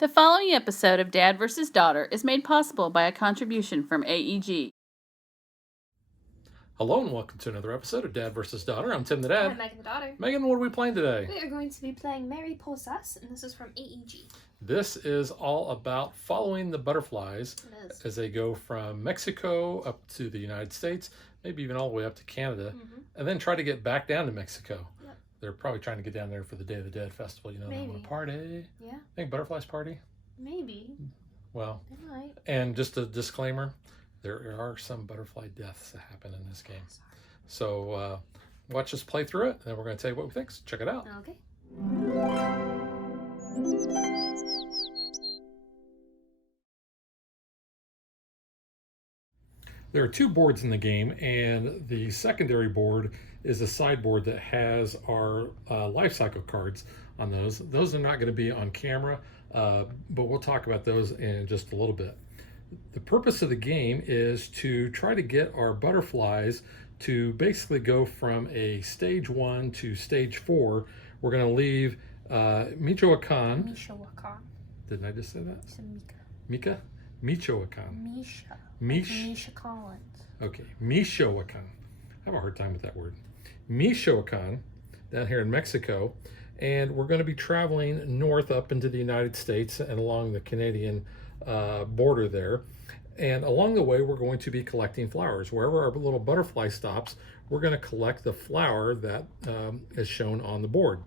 The following episode of Dad vs. Daughter is made possible by a contribution from AEG. Hello and welcome to another episode of Dad vs. Daughter. I'm Tim the Dad. I'm Megan the daughter. Megan, what are we playing today? We are going to be playing Mariposas, and this is from AEG. This is all about following the butterflies as they go from Mexico up to the United States, maybe even all the way up to Canada, and then try to get back down to Mexico. Yep. They're probably trying to get down there for the Day of the Dead festival. You know, they want to party. Yeah. Think butterflies party? Maybe. Well, They might. and just a disclaimer, there are some butterfly deaths that happen in this game. So watch us play through it, and then we're going to tell you what we think. So check it out. Okay. There are two boards in the game, and the secondary board is a sideboard that has our life cycle cards on those. Those are not going to be on camera, but we'll talk about those in just a little bit. The purpose of the game is to try to get our butterflies to basically go from a stage 1 to stage 4. We're going to leave Michoacan. Michoacan. Didn't I just say that? It's a Mika. Mika? Michoacan. Misha. Mish. Misha Collins. Okay, Michoacan. I have a hard time with that word. Michoacan, down here in Mexico, and we're going to be traveling north up into the United States and along the Canadian border there. And along the way, we're going to be collecting flowers. Wherever our little butterfly stops, we're going to collect the flower that is shown on the board.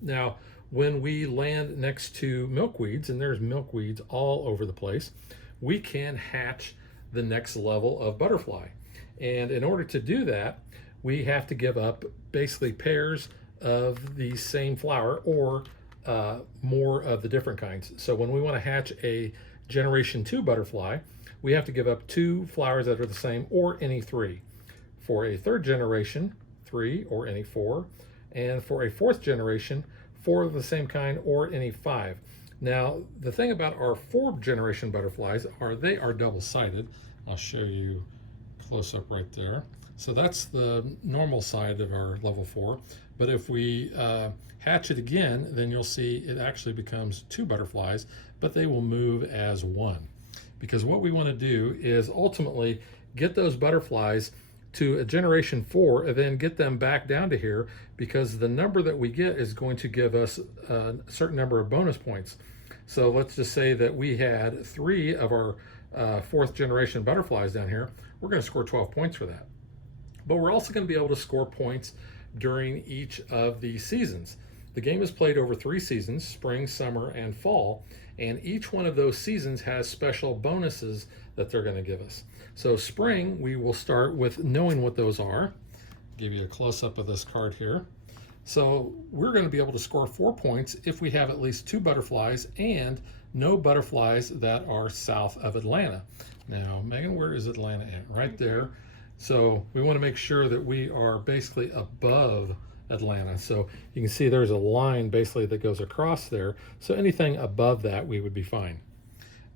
Now, when we land next to milkweeds, and there's milkweeds all over the place, we can hatch the next level of butterfly. And in order to do that, we have to give up basically pairs of the same flower or more of the different kinds. So when we want to hatch a generation 2 butterfly, we have to give up 2 flowers that are the same or any 3. For a 3rd generation, 3 or any 4. And for a 4th generation, 4 of the same kind or any 5. Now, the thing about our 4th generation butterflies are they are double-sided. I'll show you close up right there. So that's the normal side of our level 4. But if we hatch it again, then you'll see it actually becomes 2 butterflies, but they will move as 1. Because what we want to do is ultimately get those butterflies to a generation 4 and then get them back down to here, because the number that we get is going to give us a certain number of bonus points. So let's just say that we had 3 of our 4th generation butterflies down here. We're going to score 12 points for that. But we're also going to be able to score points during each of the seasons. The game is played over 3 seasons, spring, summer, and fall, and each one of those seasons has special bonuses that they're going to give us. So spring, we will start with knowing what those are. Give you a close-up of this card here. So we're going to be able to score 4 points if we have at least 2 butterflies and no butterflies that are south of Atlanta. Now, Megan, where is Atlanta at? Right there. So we want to make sure that we are basically above Atlanta. So you can see there's a line basically that goes across there. So anything above that, we would be fine.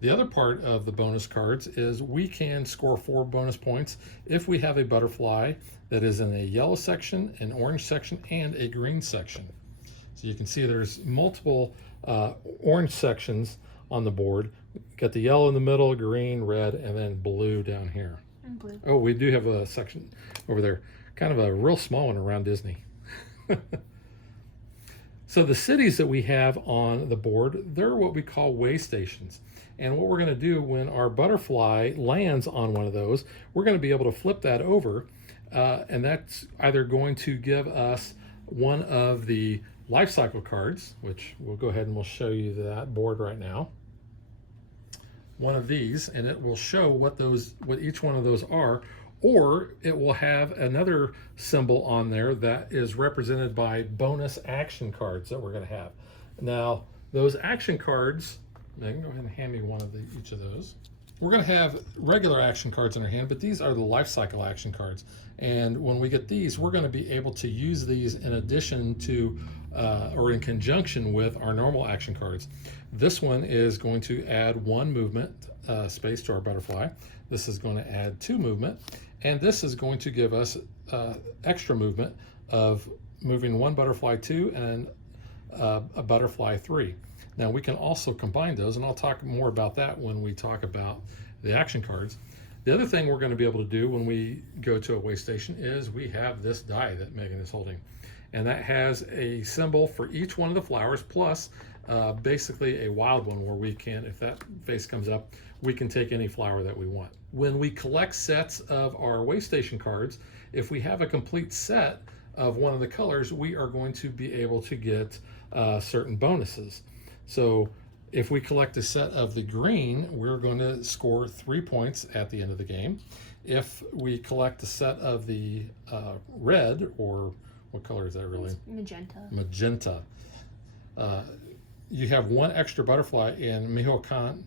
The other part of the bonus cards is we can score 4 bonus points if we have a butterfly that is in a yellow section, an orange section, and a green section. So you can see there's multiple orange sections on the board. We've got the yellow in the middle, green, red, and then blue down here. And blue. Oh, we do have a section over there, kind of a real small one around Disney. So the cities that we have on the board, they're what we call way stations. And what we're going to do when our butterfly lands on one of those, we're going to be able to flip that over, and that's either going to give us one of the life cycle cards, which we'll go ahead and we'll show you that board right now. One of these, and it will show what each one of those are, or it will have another symbol on there that is represented by bonus action cards that we're going to have. Now, those action cards, Megan, go ahead and hand me one of each of those. We're going to have regular action cards in our hand, but these are the life cycle action cards. And when we get these, we're going to be able to use these in addition to or in conjunction with our normal action cards. This one is going to add 1 movement space to our butterfly. This is going to add 2 movement, and this is going to give us extra movement of moving 1 butterfly 2 and a butterfly 3. Now we can also combine those, and I'll talk more about that when we talk about the action cards. The other thing we're going to be able to do when we go to a way station is we have this die that Megan is holding. And that has a symbol for each one of the flowers, plus basically a wild one where we can, if that face comes up, we can take any flower that we want. When we collect sets of our way station cards, if we have a complete set of one of the colors, we are going to be able to get certain bonuses. So if we collect a set of the green, we're going to score 3 points at the end of the game. If we collect a set of the red, or what color is that really? It's magenta. Magenta. You have 1 extra butterfly in Michoacan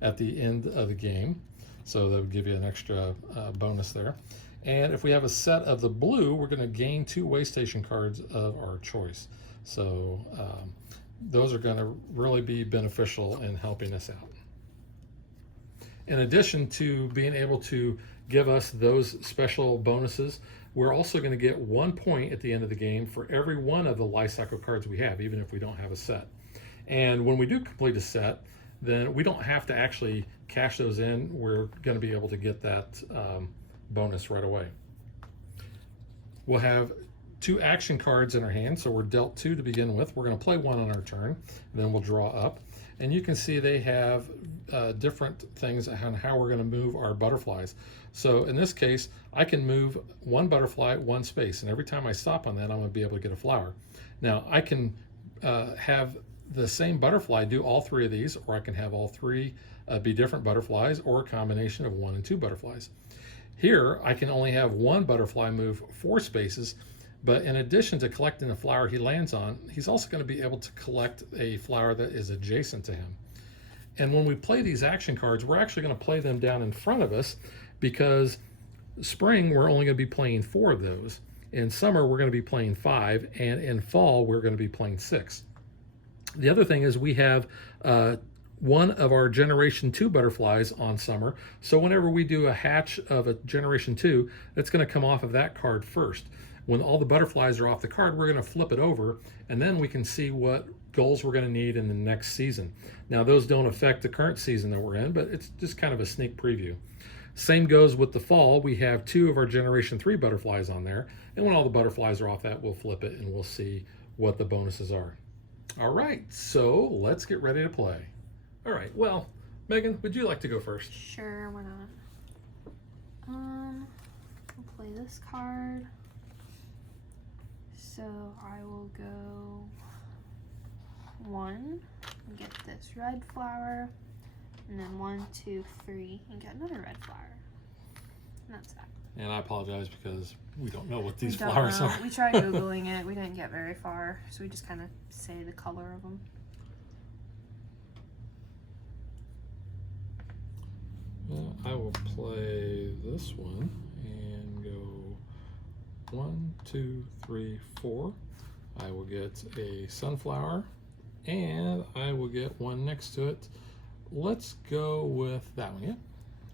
at the end of the game. So that would give you an extra bonus there. And if we have a set of the blue, we're going to gain 2 way station cards of our choice. So those are going to really be beneficial in helping us out. In addition to being able to give us those special bonuses, we're also going to get 1 point at the end of the game for every one of the life cycle cards we have, even if we don't have a set. And when we do complete a set, then we don't have to actually cash those in. We're going to be able to get that bonus right away. We'll have 2 action cards in our hand, so we're dealt 2 to begin with. We're going to play 1 on our turn, then we'll draw up. And you can see they have different things on how we're going to move our butterflies. So in this case, I can move 1 butterfly 1 space, and every time I stop on that, I'm going to be able to get a flower. Now I can have the same butterfly do all 3 of these, or I can have all 3 be different butterflies, or a combination of 1 and 2 butterflies. Here I can only have 1 butterfly move 4 spaces, but in addition to collecting the flower he lands on, he's also going to be able to collect a flower that is adjacent to him. And when we play these action cards, we're actually going to play them down in front of us, because spring we're only going to be playing 4 of those. In summer we're going to be playing 5, and in fall we're going to be playing 6. The other thing is we have 1 of our generation 2 butterflies on summer, so whenever we do a hatch of a generation 2, it's going to come off of that card first. When all the butterflies are off the card, we're going to flip it over, and then we can see what goals we're going to need in the next season. Now those don't affect the current season that we're in, but it's just kind of a sneak preview. Same goes with the fall. We have 2 of our generation 3 butterflies on there, and when all the butterflies are off that, we'll flip it and we'll see what the bonuses are. All right, so let's get ready to play. All right, well, Megan, would you like to go first? Sure, why not? I'll play this card. So I will go 1 and get this red flower, and then 1, 2, 3 and get another red flower. And that's that. And I apologize because we don't know what We these don't flowers know. are. We tried Googling it. We didn't get very far, so we just kind of say the color of them. Well, I will play this one and go 1, 2, 3, 4. I will get a sunflower, and I will get 1 next to it. Let's go with that one. Yeah,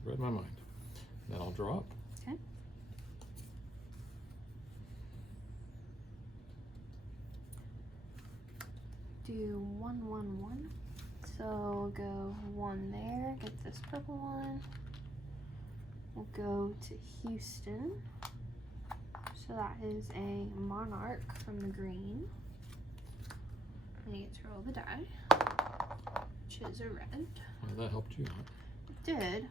read my mind. Then I'll draw up. Okay. Do 1, 1, 1. So we'll go 1 there, get this purple one. We'll go to Houston. So that is a monarch from the green. And you get to roll the die, which is a red. Well, that helped you out. It did.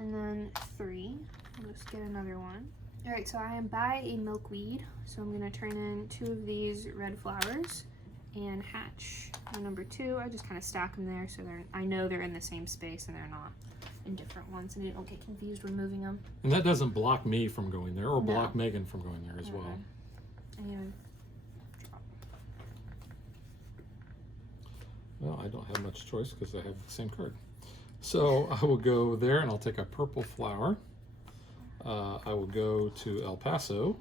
And then 3. I'll just get another one. Alright, so I am by a milkweed. So I'm going to turn in 2 of these red flowers and hatch my number 2. I just kind of stack them there so I know they're in the same space and they're not in different ones, and you don't get confused when moving them. And that doesn't block me from going there, or No. block Megan from going there as well. And drop. Well, I don't have much choice because I have the same card. So I will go there, and I'll take a purple flower. I will go to El Paso,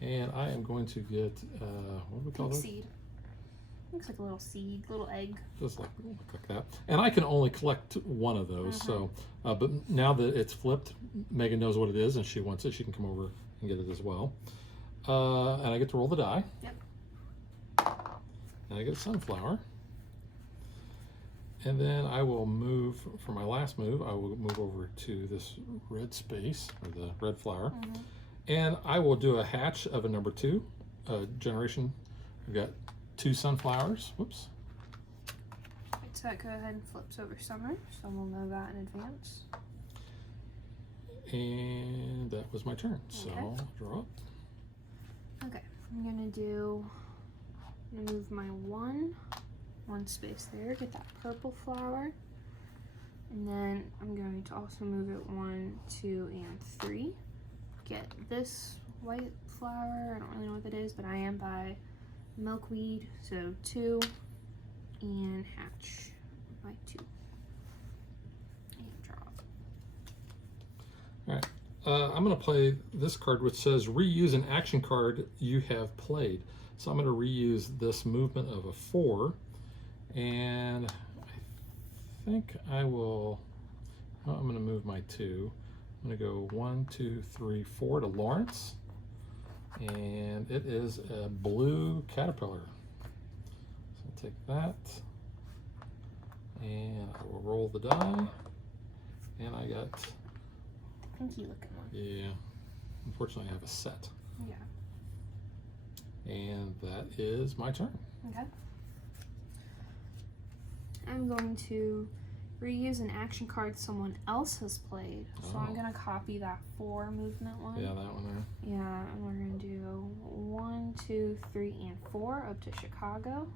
and I am going to get, what do we call Pink it? seed. Looks like a little seed, little egg. Just like that. And I can only collect 1 of those. So, but now that it's flipped, Megan knows what it is, and she wants it. She can come over and get it as well. And I get to roll the die. Yep. And I get a sunflower. And then I will move, for my last move, I will move over to this red space, or the red flower. And I will do a hatch of a number 2 generation. We've got 2 sunflowers. Whoops. So that go ahead and flips over summer, so we'll know that in advance. And that was my turn. So Okay. I'll draw up. Okay, I'm gonna move my one space there, get that purple flower, and then I'm going to also move it 1, 2, and 3. Get this white flower, I don't really know what that is, but I am by milkweed, so 2, and hatch by 2. And draw. All right. I'm going to play this card, which says reuse an action card you have played. So I'm going to reuse this movement of a 4, and I think I will. I'm going to move my 2. I'm going to go 1, 2, 3, 4 to Lawrence, and it is a blue caterpillar. So I'll take that, and I will roll the die, and I got. Pinky looking one. Yeah, unfortunately I have a set. Yeah. And that is my turn. Okay. I'm going to reuse an action card someone else has played. So I'm Oh. going to copy that 4 movement one. Yeah, that one there. Yeah, and we're going to do 1, 2, 3, and 4 up to Chicago.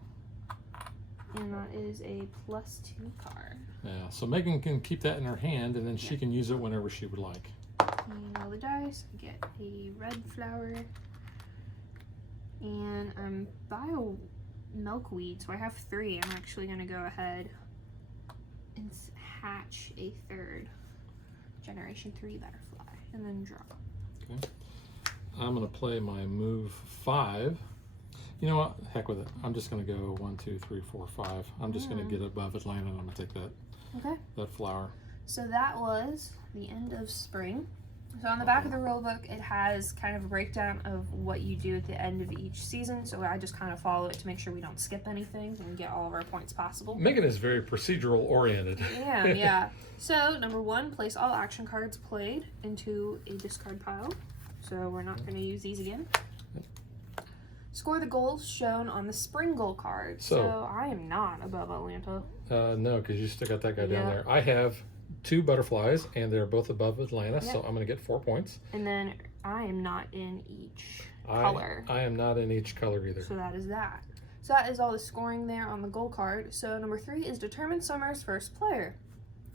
And that is a +2 card. Yeah, so Megan can keep that in her hand, and then she can use it whenever she would like. And roll the dice. I get a red flower. And I'm by a milkweed, so I have 3. I'm actually going to go ahead and hatch a 3rd generation 3 butterfly and then draw. Okay. I'm going to play my move 5. You know what? Heck with it. I'm just going to go 1, 2, 3, 4, 5. I'm just going to get above Atlanta, and I'm going to take that flower. So that was the end of spring. So on the back of the rule book, it has kind of a breakdown of what you do at the end of each season. So I just kind of follow it to make sure we don't skip anything and we get all of our points possible. Megan is very procedural oriented. Yeah. So number 1, place all action cards played into a discard pile. So we're not going to use these again. Score the goals shown on the spring goal card. So I am not above Atlanta. No, because you still got that guy down Yeah. there. I have 2 butterflies, and they're both above Atlanta, so I'm going to get 4 points. And then I am not in each color. I am not in each color either. So that is that. So that is all the scoring there on the goal card. So number 3 is determine summer's first player.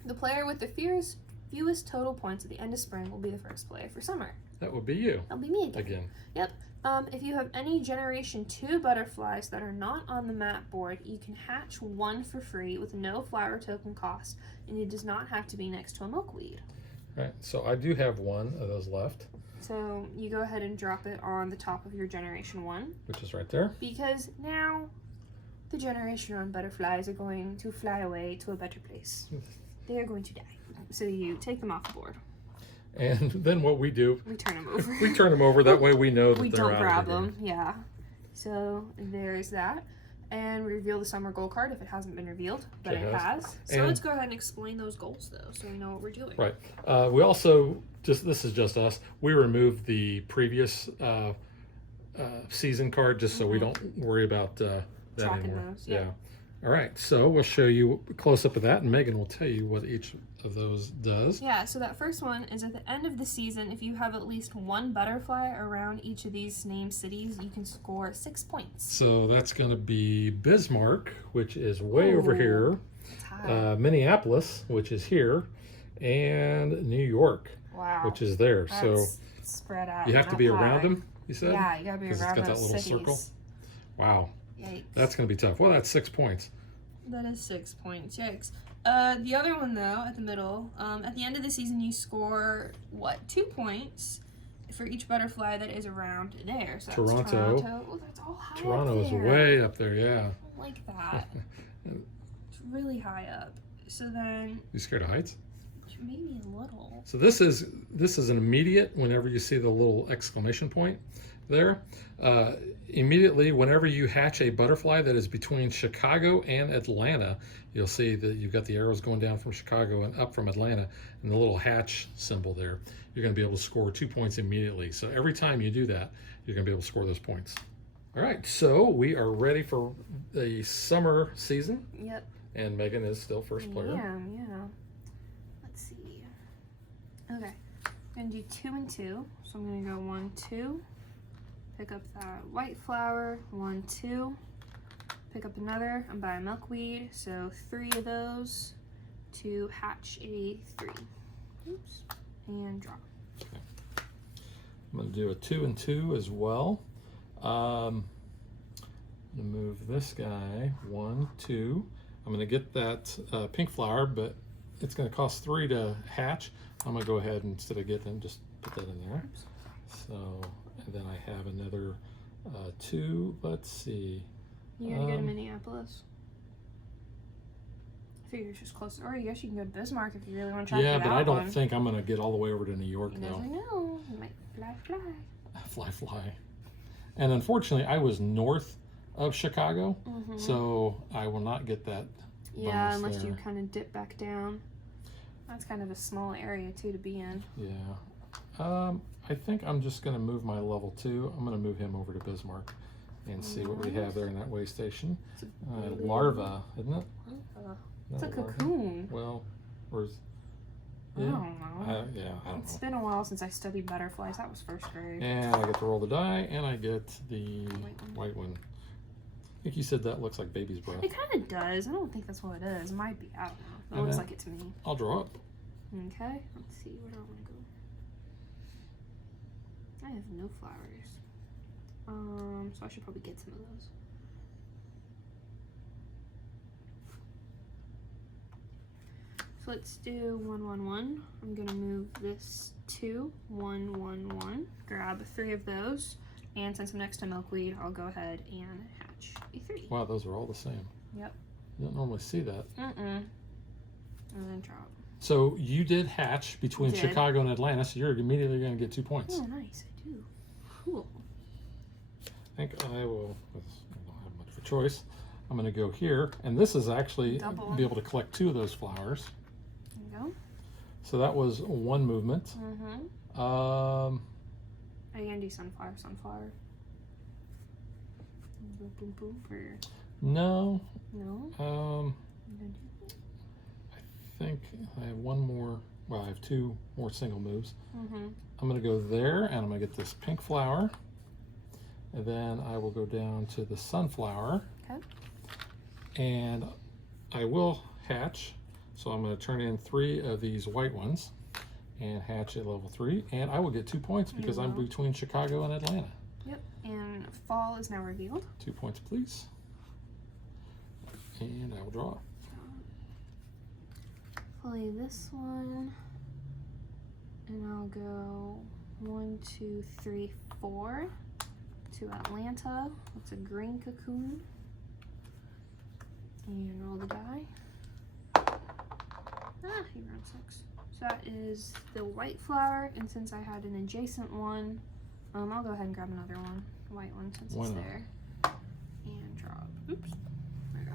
The player with the fewest total points at the end of spring will be the first player for summer. That would be you. That'll be me again. Again. Yep. If you have any Generation 2 butterflies that are not on the map board, you can hatch 1 for free with no flower token cost, and it does not have to be next to a milkweed. All right, so I do have 1 of those left, So you go ahead and drop it on the top of your Generation 1, which is right there. because now the Generation 1 butterflies are going to fly away to a better place. They are going to die. So you take them off the board. And then what we do, We turn them over. we turn them over. That way we know that We they're don't out grab of the game. them. Yeah. So there's that. And reveal the summer goal card if it hasn't been revealed, but it has. So And- let's go ahead and explain those goals though, so we know what we're doing. Right. We also, this is just us, we removed the previous season card just so we don't worry about that Tracking anymore. those, yeah. All right, so we'll show you a close-up of that, and Megan will tell you what each of those does. Yeah, so that first one is at the end of the season, if you have at least 1 butterfly around each of these named cities, you can score 6 points. So that's going to be Bismarck, which is way over Ooh. here, That's high. Minneapolis, which is here, and New York, Wow. which is there. That's So spread out. you have to not be high. around them, you said? Yeah, you gotta be 'Cause it's around got that those little cities. circle. Wow, Yikes. that's going to be tough. Well, that's 6 points. That is 6 points. Yikes. The other one though, at the middle, at the end of the season, you score 2 points for each butterfly that is around there. So that's Toronto. Toronto. Oh, that's all high Toronto up is there. way up there, yeah. I don't like that. It's really high up. So then, You scared of heights? maybe a little. So this is an immediate whenever you see the little exclamation point. there. Immediately, whenever you hatch a butterfly that is between Chicago and Atlanta, you'll see that you've got the arrows going down from Chicago and up from Atlanta, and the little hatch symbol there. You're going to be able to score 2 points immediately. So every time you do that, you're going to be able to score those points. All right, so we are ready for the summer season. Yep. And Megan is still first player. Yeah. Let's see. Okay. I'm going to do 2 and 2. So I'm going to go 1, 2. Pick up that white flower. 1, 2. Pick up another. I'm buying milkweed. So 3 of those to hatch a 3. Oops. And draw. Okay. I'm going to do a 2 and 2 as well. I'm going to move this guy. 1, 2. I'm going to get that pink flower, but it's going to cost 3 to hatch. I'm going to go ahead and instead of getting them, just put that in there. So, and then I have another 2. Let's see. You're going to go to Minneapolis? I figure it's just closer. Or I guess you can go to Bismarck if you really want to try Yeah, that but out I don't one. think I'm going to get all the way over to New York, You though. never know. You might fly. Fly. And unfortunately, I was north of Chicago, so I will not get that. Yeah, bonus unless there. you kind of dip back down. That's kind of a small area too to be in. Yeah. I think I'm just going to move my level 2. I'm going to move him over to Bismarck and see what we have there in that way station. Larva, isn't it? It's a Not larva? cocoon. Well, where's? I don't know. I don't It's know. been a while since I studied butterflies. That was first grade. And I get to roll the die, and I get the white one. I think you said that looks like baby's breath. It kind of does. I don't think that's what it is. It might be. I don't know. It looks like it to me. I'll draw up. Okay. Let's see. Where do I want to go? I have no flowers. So I should probably get some of those. So let's do 1, 1, 1. I'm gonna move this 2, 1, 1, 1. Grab 3 of those, and since I'm next to milkweed, I'll go ahead and hatch a 3. Wow, those are all the same. Yep. You don't normally see that. And then drop. So you did hatch between Did. Chicago and Atlanta, so you're immediately going to get 2 points. Oh, nice. I do. Cool. I think I will. I don't have much of a choice. I'm going to go here, and this is actually Double. be able to collect 2 of those flowers. There you go. So that was 1 movement. Are you gonna do sunflower? Boom, boom, boom. Or No. no? You gonna do I think I have 1 more. Well, I have 2 more single moves. that? I'm going to go there, and I'm going to get this pink flower. And then I will go down to the sunflower. Okay. And I will hatch. So I'm going to turn in 3 of these white ones and hatch at level 3. And I will get 2 points because I'm between Chicago and Atlanta. Yep. And fall is now revealed. 2 points, please. And I will draw. Play this one. And I'll go 1, 2, 3, 4 to Atlanta. It's a green cocoon. And roll the die. He rolled 6. So that is the white flower, and since I had an adjacent one, I'll go ahead and grab another one, white one, since it's there, and drop. Oops. There we go.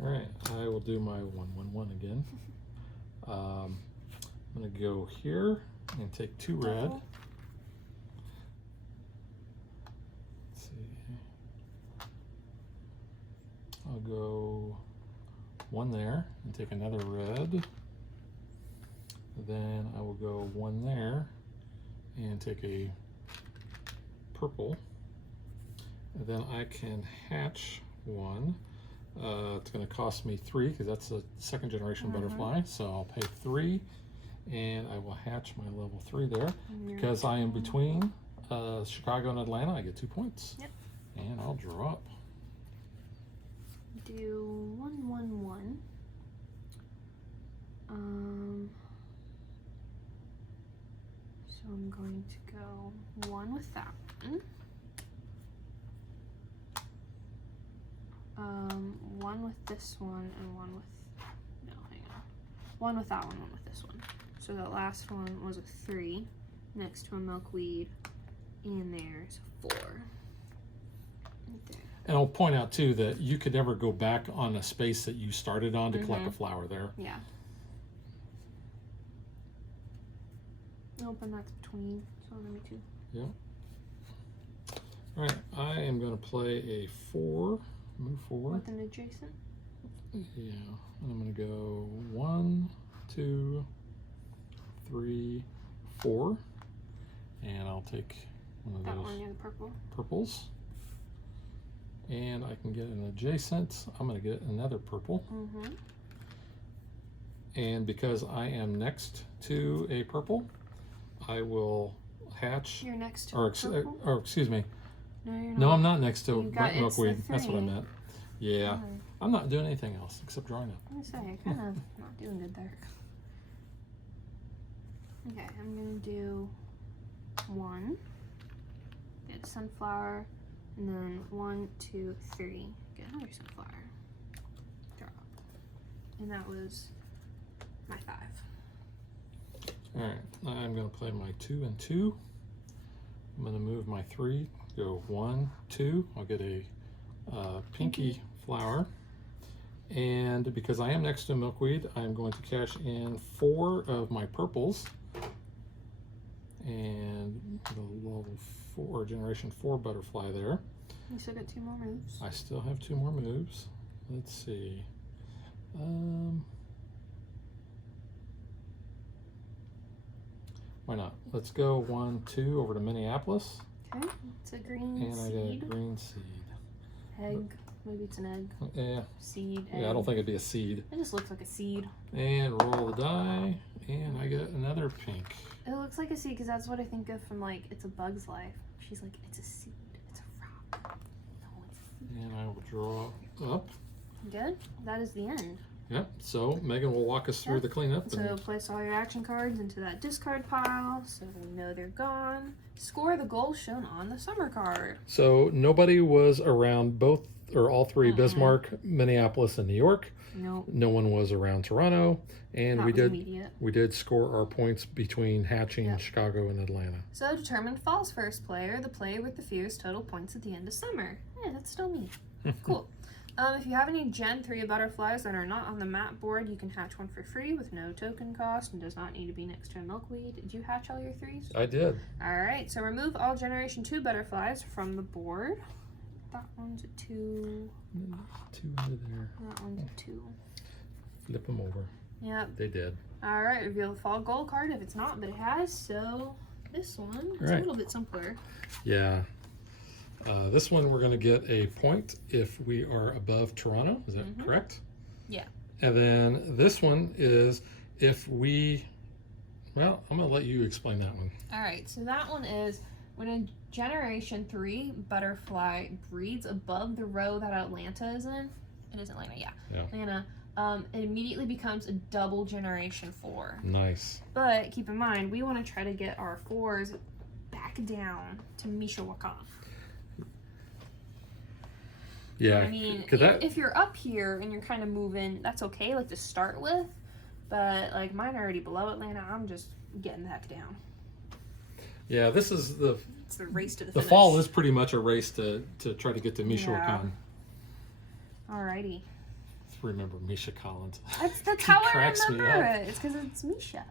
All right, I will do my 1, 1, 1 again. I'm going to go here and take 2 red. Let's see. I'll go 1 there and take another red. Then I will go 1 there and take a purple. And then I can hatch 1. It's going to cost me 3 because that's a 2nd generation butterfly. So I'll pay 3 and I will hatch my level 3 there. Because I am between Chicago and Atlanta, I get 2 points. Yep. And I'll draw up. Do 1, 1, 1. So I'm going to go 1 with that one. 1 with this one, and 1 with, no, hang on. 1 with that one, 1 with this one. So that last one was a 3 next to a milkweed, and there's 4 right there. And I'll point out too that you could never go back on a space that you started on to collect a flower there. Yeah. Nope, and that's between, so let me 2. Yeah. All right, I am going to play a 4, move 4. With an adjacent? Yeah, and I'm going to go 1, 2, 3, 4, and I'll take one of That those one, yeah, the purple. purples. And I can get an adjacent. I'm going to get another purple. Mm-hmm. And because I am next to a purple, I will hatch. You're next to Or, purple? or excuse me. No, you're not. No, I'm not next to You got- it's the milkweed. That's what I 3. meant. Yeah. Oh, I'm not doing anything else except drawing up. I was gonna say, kind of not doing good there. Okay, I'm gonna do 1, get sunflower, and then 1, 2, 3, get another sunflower. Drop. And that was my 5. All right, I'm going to play my 2 and 2. I'm going to move my 3, go 1, 2. I'll get a pinky flower. And because I am next to milkweed, I'm going to cash in 4 of my purples. And the level 4, generation 4 butterfly there. You still got 2 more moves. I still have 2 more moves. Let's see. Why not? Let's go 1, 2 over to Minneapolis. Okay, it's a green And I get a seed. green seed. Egg. Maybe it's an egg. Yeah, Seed. Egg. yeah, I don't think it'd be a seed. It just looks like a seed. And roll the die, and I get another pink. It looks like a seed because that's what I think of from like It's a Bug's Life. She's like, it's a seed. It's a rock. No, it's a seed. And I will draw up. Good. That is the end. Yep, so Megan will walk us through Yep. the cleanup. So And place all your action cards into that discard pile so we know they're gone. Score the goals shown on the summer card. so nobody was around both or all 3, Bismarck, Minneapolis, and New York. Nope. No one was around Toronto, and That we was did immediate. we did score our points between Hatching, Yep. Chicago, and Atlanta. So determined fall's first player, the player with the fewest total points at the end of summer. Yeah, that's still me. Cool. If you have any Gen 3 butterflies that are not on the map board, you can hatch one for free with no token cost and does not need to be next to a milkweed. Did you hatch all your 3s? I did. Alright, so remove all Generation 2 butterflies from the board. That one's a 2. 2 under there. That one's a 2. Flip them over. Yep. They did. Alright, reveal the fall goal card if it's not, but it has, so this one is a Right. little bit simpler. Yeah. This one we're going to get a point if we are above Toronto. Is that correct? Yeah. And then this one is if we, well, I'm going to let you explain that one. Alright, so that one is when a Generation 3 butterfly breeds above the row that Atlanta is in. It is Atlanta, yeah. Yeah. Atlanta. It immediately becomes a double Generation 4. Nice. But keep in mind, we want to try to get our 4s back down to Michoacan. Yeah. I mean, Could that, if you're up here and you're kind of moving, that's okay, like to start with. But like mine are already below Atlanta, I'm just getting back down. yeah, this is It's the race to the the finish. fall is pretty much a race to try to get to Michoacan. Alrighty. Remember Misha Collins. That's He how I cracks me remember up. it. It's because it's Misha.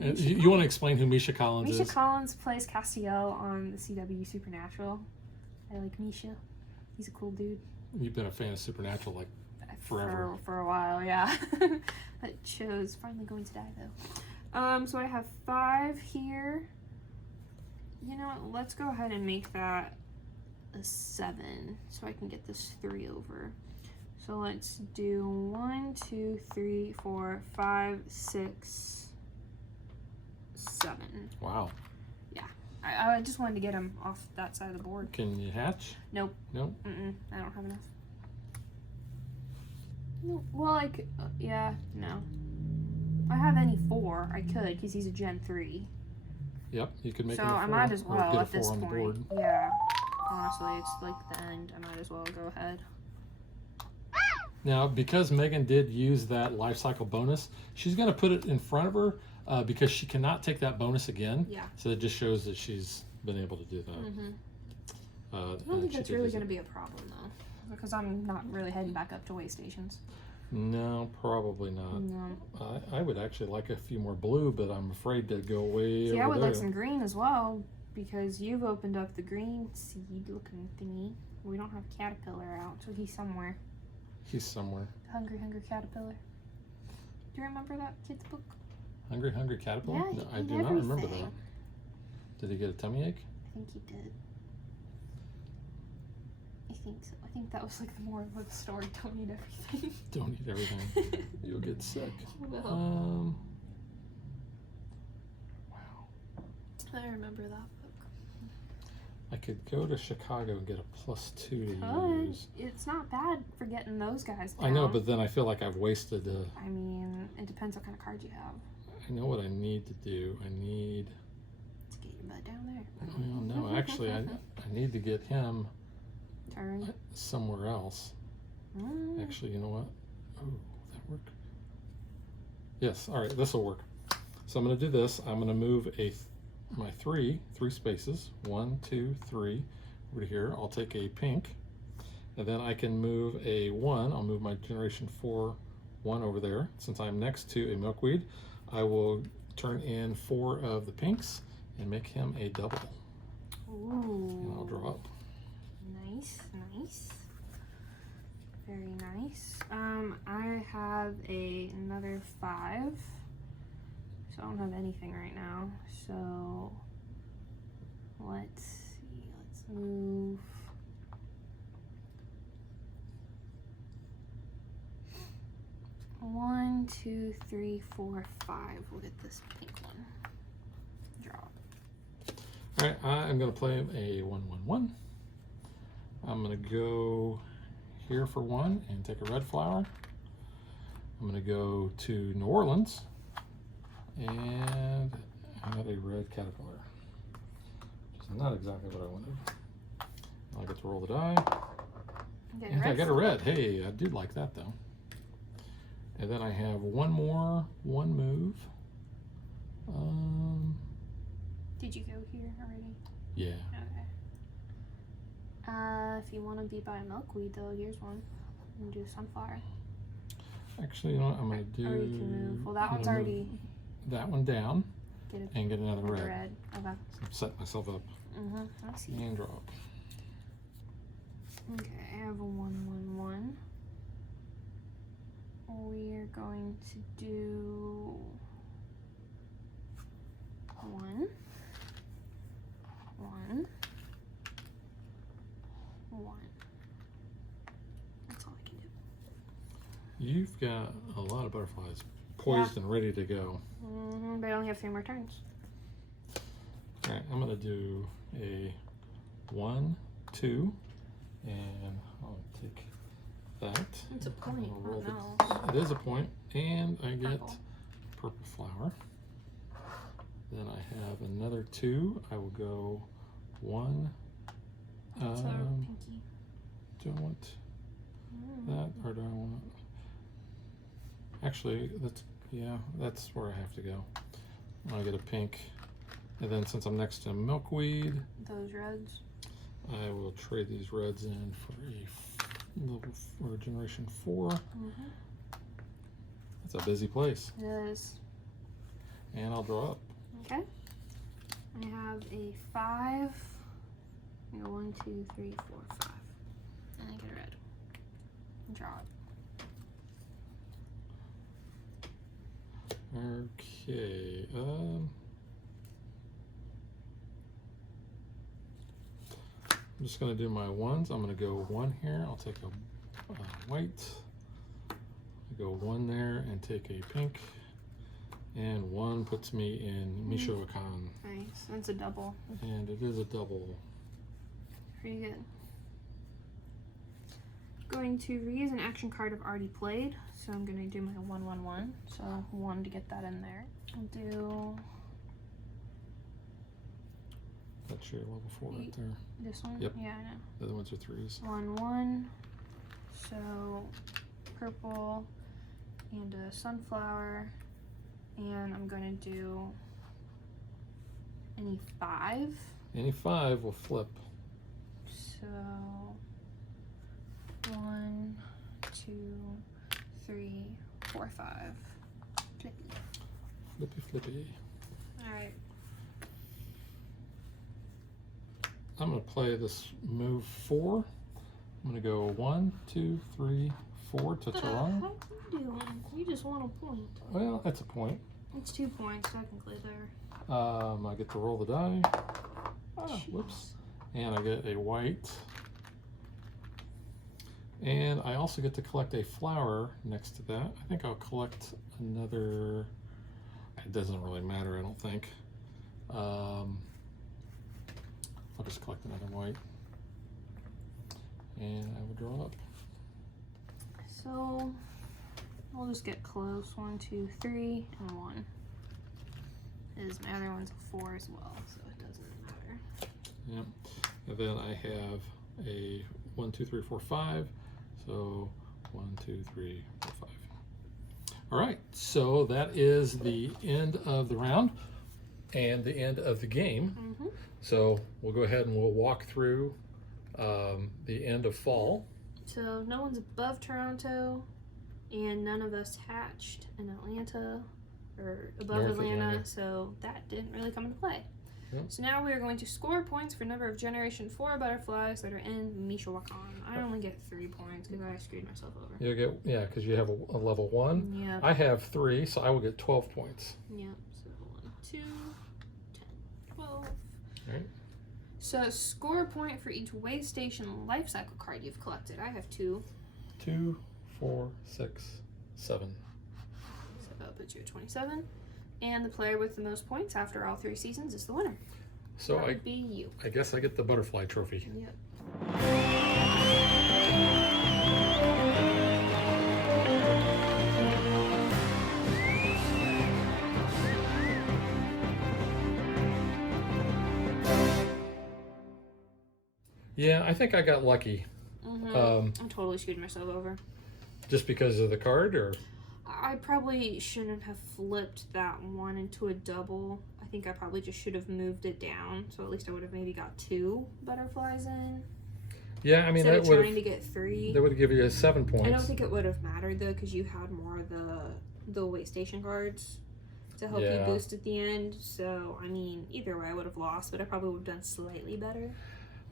You want to explain who Misha Collins Misha is? Collins plays Castiel on the CW Supernatural. I like Misha. He's a cool dude. You've been a fan of Supernatural like forever. For a while, yeah. That show's finally going to die though. So I have 5 here. You know what? Let's go ahead and make that a 7 so I can get this 3 over. So let's do 1, 2, 3, 4, 5, 6, 7. Wow. I just wanted to get him off that side of the board. Can you hatch? Nope. No? I don't have enough. No, well, I could, yeah, no. If I have any 4, I could, because he's a Gen 3. Yep, you could make So him a I 4, might as or well get a at this 4 on the point. board. Yeah. Honestly, it's like the end. I might as well go ahead. Now, because Megan did use that life cycle bonus, she's going to put it in front of her because she cannot take that bonus again. Yeah. So it just shows that she's been able to do that. I don't think that's really going to be a problem though, because I'm not really heading back up to way stations. No, probably not. No. I would actually like a few more blue, but I'm afraid to go way See, over I would there. like some green as well, because you've opened up the green seed looking thingy. We don't have Caterpillar out, so he's somewhere. He's somewhere. Hungry Caterpillar. Do you remember that kid's book? Hungry Caterpillar? Yeah, No, he I ate do not remember that. everything. Did he get a tummy ache? I think he did. I think so. I think that was like the moral of the story. Don't eat everything. Don't eat everything. You'll get sick. Well, Wow. I remember that book. I could go to Chicago and get a +2 to use. It's not bad for getting those guys down. I know, but then I feel like I've wasted. I mean, it depends what kind of card you have. I know what I need to do. I need. Let's get your butt down there. Well, no, actually, I need to get him Turn. somewhere else. Mm. Actually, you know what? Oh, that work? Yes. All right, this will work. So I'm going to do this. I'm going to move my three spaces. 1, 2, 3 over to here. I'll take a pink, and then I can move a 1. I'll move my generation 4 1 over there. Since I'm next to a milkweed, I will turn in 4 of the pinks and make him a double. Ooh. And I'll draw up. Nice. Very nice. I have another 5. So I don't have anything right now. So let's see. Let's move. One, 2, 3, 4, 5. We'll get this pink one. Draw. All right, I'm going to play a 1-1-1. I'm going to go here for 1 and take a red flower. I'm going to go to New Orleans and add a red caterpillar. Which is not exactly what I wanted. I get to roll the die. And I got a red. Hey, I do like that though. And then I have one move. Did you go here already? Yeah. Okay. If you want to be by a milkweed though, here's one. You can do sunflower. Actually, you know what? I'm gonna do. Or you can move. Well, that I'm one's gonna already. move that one down Get it. and get another red. Red. Okay. Set myself up I see. and draw up. Okay, I have a 1-1-1. We're going to do 1, 1, 1. That's all I can do. You've got a lot of butterflies poised and ready to go. But I only have 3 more turns. All right, I'm gonna do a 1, 2, and I'll take that. It's a point. I'll roll Oh, no. It is a point, and I get Purple. purple flower. Then I have another 2. I will go 1. That's a pinky. Do I want that, or do I want? Actually, that's where I have to go. I get a pink, and then since I'm next to milkweed, Those reds. I will trade these reds in for a level or generation 4. It's a busy place, It is. and I'll draw up. Okay. I have a 5. I go 1, 2, 3, 4, 5. And I get a red. Draw it. Okay. I'm just gonna do my 1s. I'm gonna go 1 here. I'll take a white. I go 1 there and take a pink. And 1 puts me in Michoacan. Nice. That's a double. And it is a double. Pretty good. Going to reuse an action card I've already played. So I'm going to do my 1-1-1. So 1 to get that in there. I'll do That's your level 4 right there. this one. Yep. Yeah, I know. The other ones are 3s. 1-1. So purple and a sunflower And I'm going to do any 5. Any 5 will flip. So 1, 2, 3, 4, 5. Flippy. Flippy, flippy. Alright. I'm going to play this move 4. I'm going to go 1, 2, 3, 4 to Toronto. What the heck are you doing? You just want a point. Well, that's a point. It's 2 points technically there. I get to roll the die. Whoops. And I get a white. And I also get to collect a flower next to that. I think I'll collect another. It doesn't really matter, I don't think. I'll just collect another white. And I will draw up. So we'll just get close. 1, 2, 3, and 1. Is my other one's a 4 as well, so it doesn't matter. Yep. And then I have a 1, 2, 3, 4, 5. So 1, 2, 3, 4, 5. All right. So that is the end of the round and the end of the game. Mm-hmm. So we'll go ahead and we'll walk through the end of fall. So no one's above Toronto, and none of us hatched in Atlanta or above North Atlanta, Atlanta. so that didn't really come into play. Yep. So now we are going to score points for number of Generation 4 butterflies that are in Michoacan. I only get 3 points because I screwed myself over. You'll get, yeah, because you have a level 1. Yep. I have 3, so I will get 12 points. Yep. So 1, 2, 10, 12. All right. So score a point for each way station life cycle card you've collected. I have 2. 2, 4, 6, 7. So that puts you at 27. And the player with the most points after all 3 seasons is the winner. So That would be you. I guess I get the butterfly trophy. Yep. Yeah, I think I got lucky. I totally screwed myself over. Just because of the card, or I probably shouldn't have flipped that one into a double. I think I probably just should have moved it down, so at least I would have maybe got 2 butterflies in. yeah, I mean Instead that of would trying to get 3. that would give you 7 points. I don't think it would have mattered though, because you had more of the way station cards to help you Yeah. boost at the end. So I mean, either way I would have lost, but I probably would have done slightly better.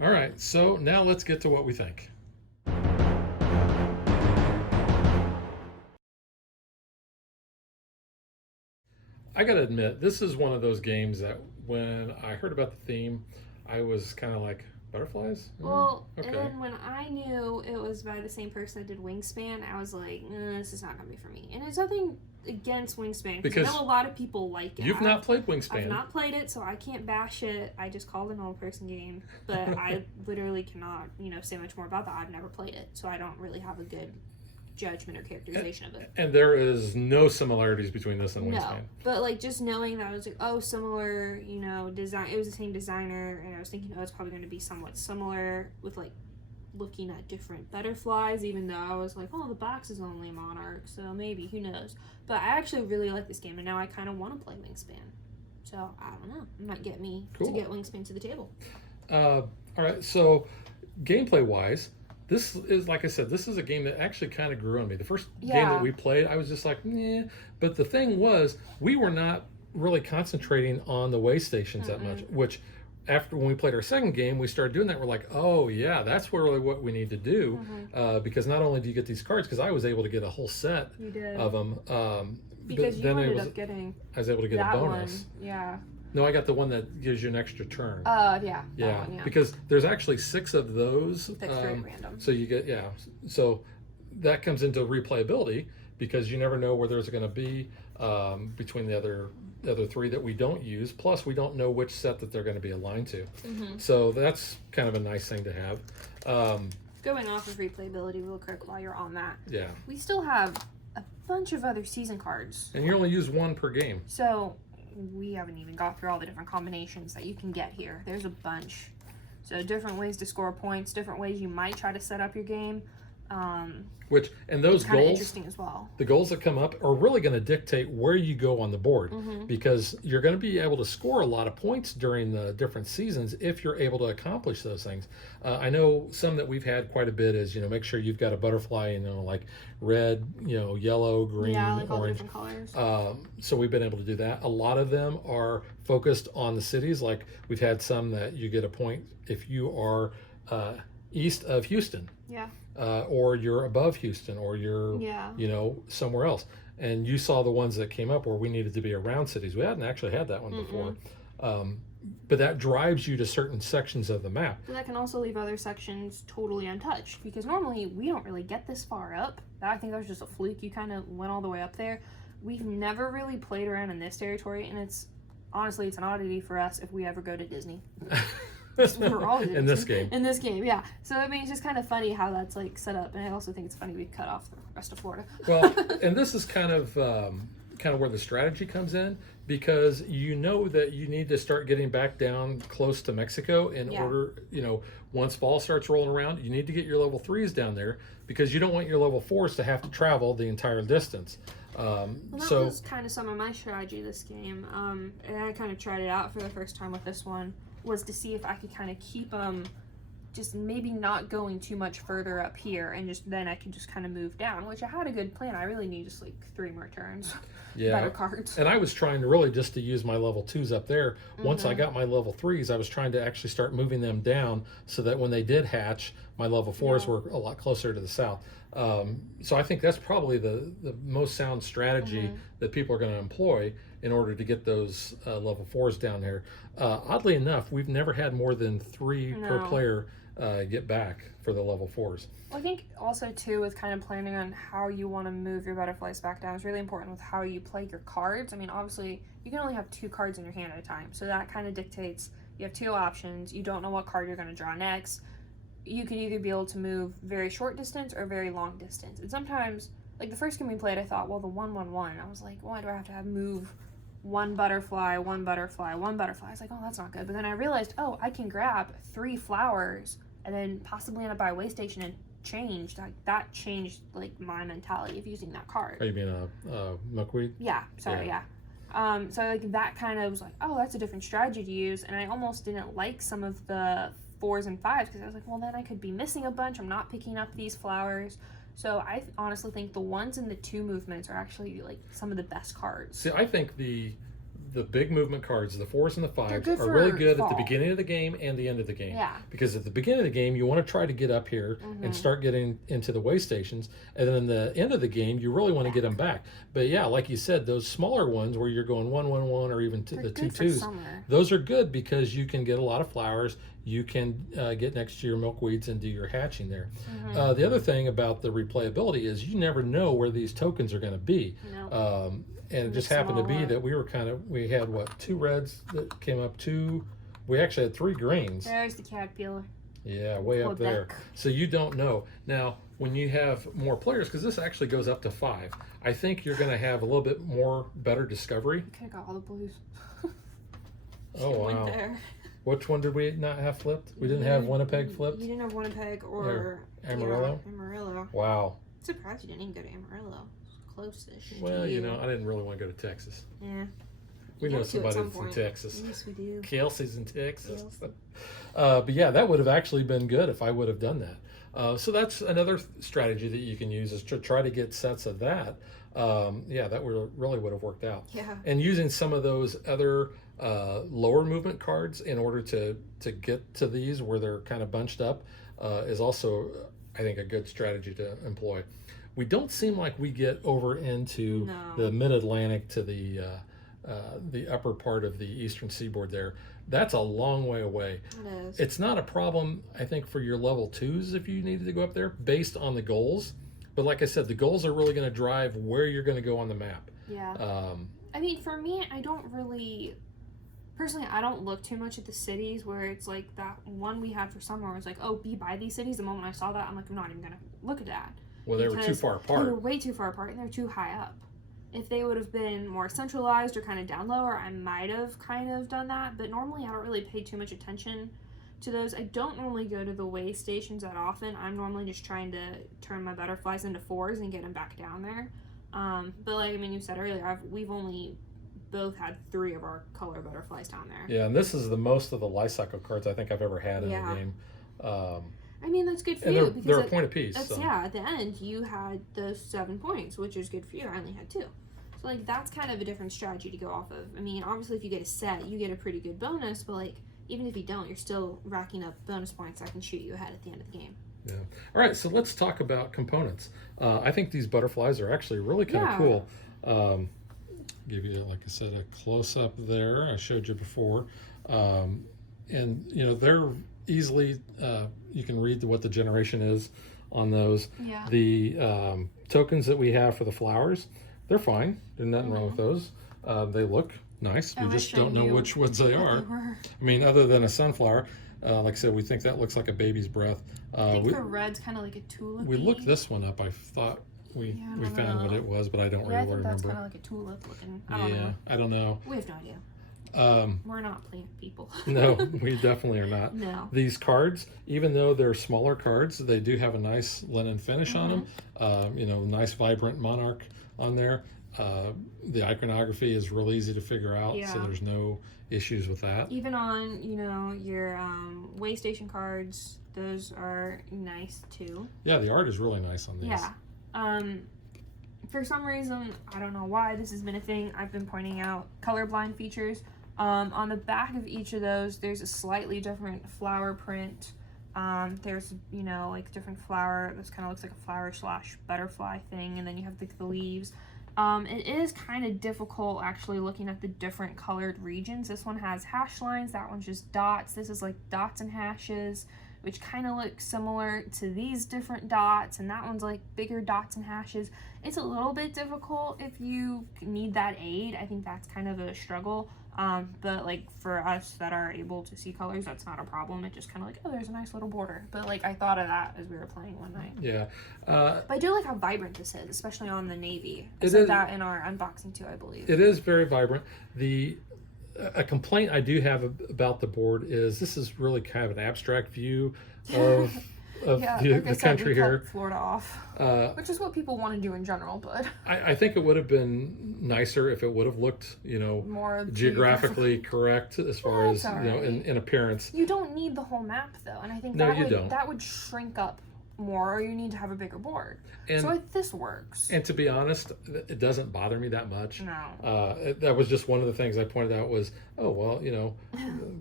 All right, so now let's get to what we think. I gotta admit, this is one of those games that when I heard about the theme, I was kind of like, butterflies? Well, okay. and then when I knew it was by the same person that did Wingspan, I was like, this is not going to be for me. And it's nothing against Wingspan, because I know a lot of people like it. You've not played Wingspan. I've not played it, so I can't bash it. I just called it an old person game. But I literally cannot, say much more about that. I've never played it, so I don't really have a good judgment or characterization of it. And there is no similarities between this and Wingspan. No, but like just knowing that I was like, oh, similar, design. It was the same designer, and I was thinking, oh, it's probably going to be somewhat similar with like looking at different butterflies. Even though I was like, oh, the box is only Monarch, so maybe who knows. But I actually really like this game, and now I kind of want to play Wingspan. So I don't know, it might get me to get Wingspan to the table. All right, so gameplay wise. This is, like I said, this is a game that actually kind of grew on me. The first game that we played, I was just like, nah. But the thing was, we were not really concentrating on the way stations that much, which after when we played our second game, we started doing that. We're like, oh, yeah, that's really what we need to do. Because not only do you get these cards, because I was able to get a whole set of them. Because you ended up getting I was able to get a bonus. One. Yeah. No, I got the one that gives you an extra turn. Yeah. Yeah, one, because there's actually 6 of those. That's very random. So you get, so that comes into replayability because you never know where there's going to be between the other 3 that we don't use. Plus, we don't know which set that they're going to be aligned to. So that's kind of a nice thing to have. Going off of replayability real quick while you're on that. Yeah. We still have a bunch of other season cards. And you only use 1 per game. So we haven't even got through all the different combinations that you can get here. There's a bunch. So different ways to score points, different ways you might try to set up your game. And those it's kind of goals, interesting as well. the goals that come up are really going to dictate where you go on the board, because you're going to be able to score a lot of points during the different seasons if you're able to accomplish those things. I know some that we've had quite a bit is, make sure you've got a butterfly, like red, yellow, green, Yeah, like all the orange. different colors. So we've been able to do that. A lot of them are focused on the cities. Like we've had some that you get a point if you are east of Houston. Yeah. Or you're above Houston, or you're, Yeah. somewhere else. And you saw the ones that came up where we needed to be around cities. We hadn't actually had that one before. But that drives you to certain sections of the map. But that can also leave other sections totally untouched, because normally we don't really get this far up. I think that was just a fluke. You kind of went all the way up there. We've never really played around in this territory, and it's an oddity for us if we ever go to Disney. We're always in this game. In this game, yeah. So I mean, it's just kind of funny how that's like set up, and I also think it's funny we cut off the rest of Florida. Well, and this is kind of where the strategy comes in, because you know that you need to start getting back down close to Mexico in order, once fall starts rolling around, you need to get your level 3s down there, because you don't want your level 4s to have to travel the entire distance. Well, that was kind of some of my strategy this game, and I kind of tried it out for the first time with this one, was to see if I could kind of keep them just maybe not going too much further up here, and then I could just kind of move down, which I had a good plan. I really need just like 3 more turns. Yeah, better cards. And I was trying to really just to use my level 2s up there. Once I got my level 3s, I was trying to actually start moving them down so that when they did hatch, my level 4s were a lot closer to the south. So I think that's probably the most sound strategy that people are going to employ in order to get those level 4s down there. Oddly enough, we've never had more than 3 per player get back for the level 4s. Well, I think also too, with kind of planning on how you want to move your butterflies back down, is really important with how you play your cards. I mean, obviously you can only have 2 cards in your hand at a time, so that kind of dictates you have 2 options. You don't know what card you're going to draw next. You can either be able to move very short distance or very long distance. And sometimes, like the first game we played, I thought, well, the 1-1-1. I was like, why do I have to move 1 butterfly, 1 butterfly, 1 butterfly? I was like, oh, that's not good. But then I realized, oh, I can grab 3 flowers and then possibly end up by a way station and change. That changed like my mentality of using that card. Oh, you mean a milkweed? Yeah, sorry, yeah. So like that kind of was like, oh, that's a different strategy to use. And I almost didn't like some of the 4s and 5s, because I was like, well, then I could be missing a bunch. I'm not picking up these flowers. So I honestly think the 1s and the 2 movements are actually like some of the best cards. See, I think the big movement cards, the 4s and the 5s, are for really good fall. at the beginning of the game and the end of the game. Yeah. Because at the beginning of the game, you want to try to get up here and start getting into the way stations. And then in the end of the game, you really want to get them back. But yeah, like you said, those smaller ones where you're going 1-1-1 or even the 2 2s, those are good because you can get a lot of flowers. You can get next to your milkweeds and do your hatching there. The other thing about the replayability is you never know where these tokens are going to be. No. And it just happened to be that we had 2 reds that came up, we actually had 3 greens. There's the caterpillar. Yeah, way up there. So you don't know. Now, when you have more players, because this actually goes up to 5, I think you're going to have a little bit better discovery. I could have got all the blues. Oh, wow. There. Which one did we not have flipped? We didn't have Winnipeg flipped? You didn't have Winnipeg or Amarillo? Amarillo. Wow. I'm surprised you didn't even go to Amarillo. Close-ish. Well, I didn't really want to go to Texas. Yeah. We know somebody that's in Texas. Yes, we do. Kelsey's in Texas. But yeah, that would have actually been good if I would have done that. So that's another strategy that you can use, is to try to get sets of that. That really would have worked out. Yeah. And using some of those other lower movement cards in order to get to these where they're kind of bunched up is also, I think, a good strategy to employ. We don't seem like we get over into the mid-Atlantic to the upper part of the eastern seaboard there. That's a long way away. It is. It's not a problem, I think, for your level 2s if you needed to go up there based on the goals. But like I said, the goals are really going to drive where you're going to go on the map. Yeah. I mean, for me, I don't look too much at the cities where it's like that one we had for summer where it's like, oh, be by these cities. The moment I saw that, I'm like, I'm not even going to look at that. Well, they were too far apart. They were way too far apart, and they're too high up. If they would have been more centralized or kind of down lower, I might have kind of done that. But normally, I don't really pay too much attention to those. I don't normally go to the weigh stations that often. I'm normally just trying to turn my butterflies into 4s and get them back down there. But like, I mean, you said earlier, we've only both had 3 of our color butterflies down there. Yeah, and this is the most of the life cycle cards I think I've ever had in the game. I mean, that's good for and you. They're, because they're a point apiece. That's, so. Yeah, at the end, you had those 7 points, which is good for you. I only had 2. So, like, that's kind of a different strategy to go off of. I mean, obviously, if you get a set, you get a pretty good bonus, but, like, even if you don't, you're still racking up bonus points that can shoot you ahead at the end of the game. Yeah. All right, so let's talk about components. I think these butterflies are actually really kind of cool. Give you, like I said, a close-up there. I showed you before. And, you know, they're easily, you can read what the generation is on those. Yeah. The tokens that we have for the flowers, they're fine. There's nothing wrong with those. They look nice. We just don't know which ones they are. I mean, other than a sunflower, like I said, we think that looks like a baby's breath. I think the red's kind of like a tulip. We looked this one up. I thought we found what it was, but I don't really remember. That's kind of like a tulip looking. I don't know. I don't know. We have no idea. We're not plant people. No, we definitely are not. No. These cards, even though they're smaller cards, they do have a nice linen finish on them. You know, nice vibrant monarch on there. The iconography is real easy to figure out, so there's no issues with that. Even on, you know, your weigh station cards, those are nice too. Yeah, the art is really nice on these. Yeah. For some reason, I don't know why this has been a thing, I've been pointing out colorblind features. On the back of each of those, there's a slightly different flower print. There's, you know, like different flower. This kind of looks like a flower / butterfly thing, and then you have the leaves. It is kind of difficult actually looking at the different colored regions. This one has hash lines, that one's just dots. This is like dots and hashes, which kind of look similar to these different dots, and that one's like bigger dots and hashes. It's a little bit difficult if you need that aid. I think that's kind of a struggle. But like for us that are able to see colors, that's not a problem. It just kind of like, oh, there's a nice little border. But like I thought of that as we were playing one night. Yeah. But I do like how vibrant this is, especially on the navy. I said that in our unboxing too, I believe. It is very vibrant. A complaint I do have about the board is this is really kind of an abstract view of the country here. Cut Florida off, which is what people want to do in general. But I think it would have been nicer if it would have looked, you know, more geographically correct as far as you know in appearance. You don't need the whole map though, and I think that would shrink up more, or you need to have a bigger board. And, so this works. And to be honest, it doesn't bother me that much. No. That was just one of the things I pointed out was, oh, well, you know,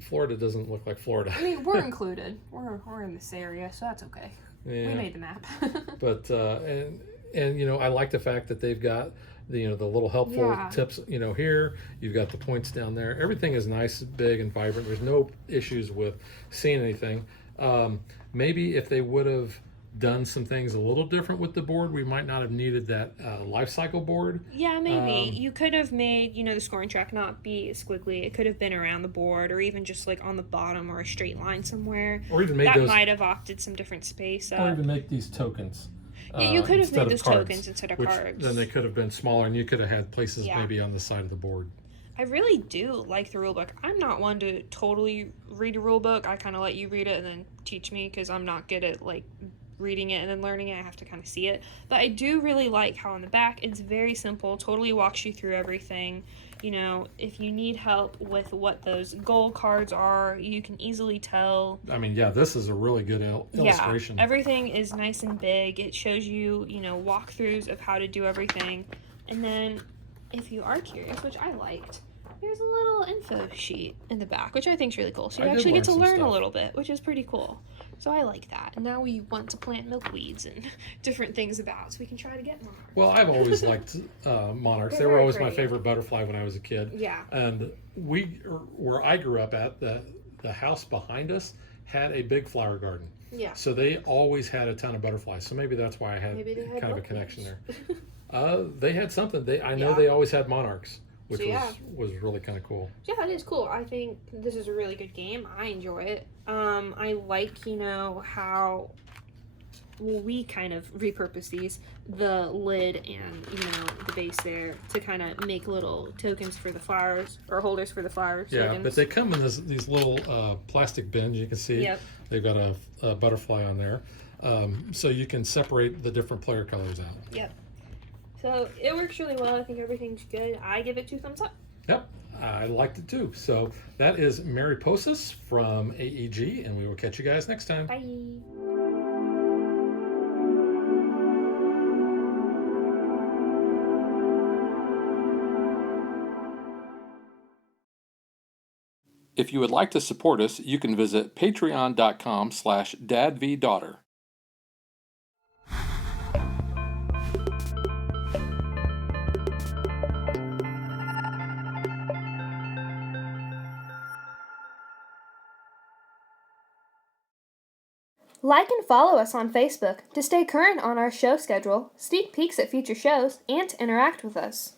Florida doesn't look like Florida. I mean, we're included. We're in this area, so that's okay. Yeah. We made the map. But, and, you know, I like the fact that they've got the, you know, the little helpful tips, you know, here. You've got the points down there. Everything is nice, big, and vibrant. There's no issues with seeing anything. Maybe if they would have done some things a little different with the board, we might not have needed that life cycle board. Yeah, maybe. You could have made, you know, the scoring track not be squiggly. It could have been around the board, or even just like on the bottom or a straight line somewhere. Or even make that might have opted some different space up. Or even make these tokens. Yeah, you could have made those cards, tokens instead of which cards. Then they could have been smaller, and you could have had places maybe on the side of the board. I really do like the rule book. I'm not one to totally read a rule book. I kind of let you read it and then teach me, because I'm not good at like reading it and then learning it. I have to kind of see it. But I do really like how on the back it's very simple, totally walks you through everything. You know, if you need help with what those goal cards are, you can easily tell. I mean, yeah, this is a really good illustration. Yeah, everything is nice and big. It shows you, you know, walkthroughs of how to do everything. And then if you are curious, which I liked, there's a little info sheet in the back, which I think is really cool. So you actually get to learn a little bit, which is pretty cool. So I like that. And now we want to plant milkweeds and different things about, so we can try to get more. Well, I've always liked monarchs. They were always my favorite butterfly when I was a kid. Yeah. And where I grew up at, the house behind us had a big flower garden. Yeah. So they always had a ton of butterflies. So maybe that's why I had kind of a connection there. They had something. I know they always had monarchs, which was really kind of cool. Yeah, it is cool. I think this is a really good game. I enjoy it. I like, you know, how we kind of repurpose these, the lid and the base there, to kind of make little tokens for the flowers, or holders for the flowers. Yeah, but they come in these little plastic bins. You can see they've got a butterfly on there, so you can separate the different player colors out. Yep. So it works really well. I think everything's good. I give it 2 thumbs up. Yep, I liked it too. So that is Mariposas from AEG, and we will catch you guys next time. Bye. If you would like to support us, you can visit patreon.com/dadvdaughter. Like and follow us on Facebook to stay current on our show schedule, sneak peeks at future shows, and to interact with us.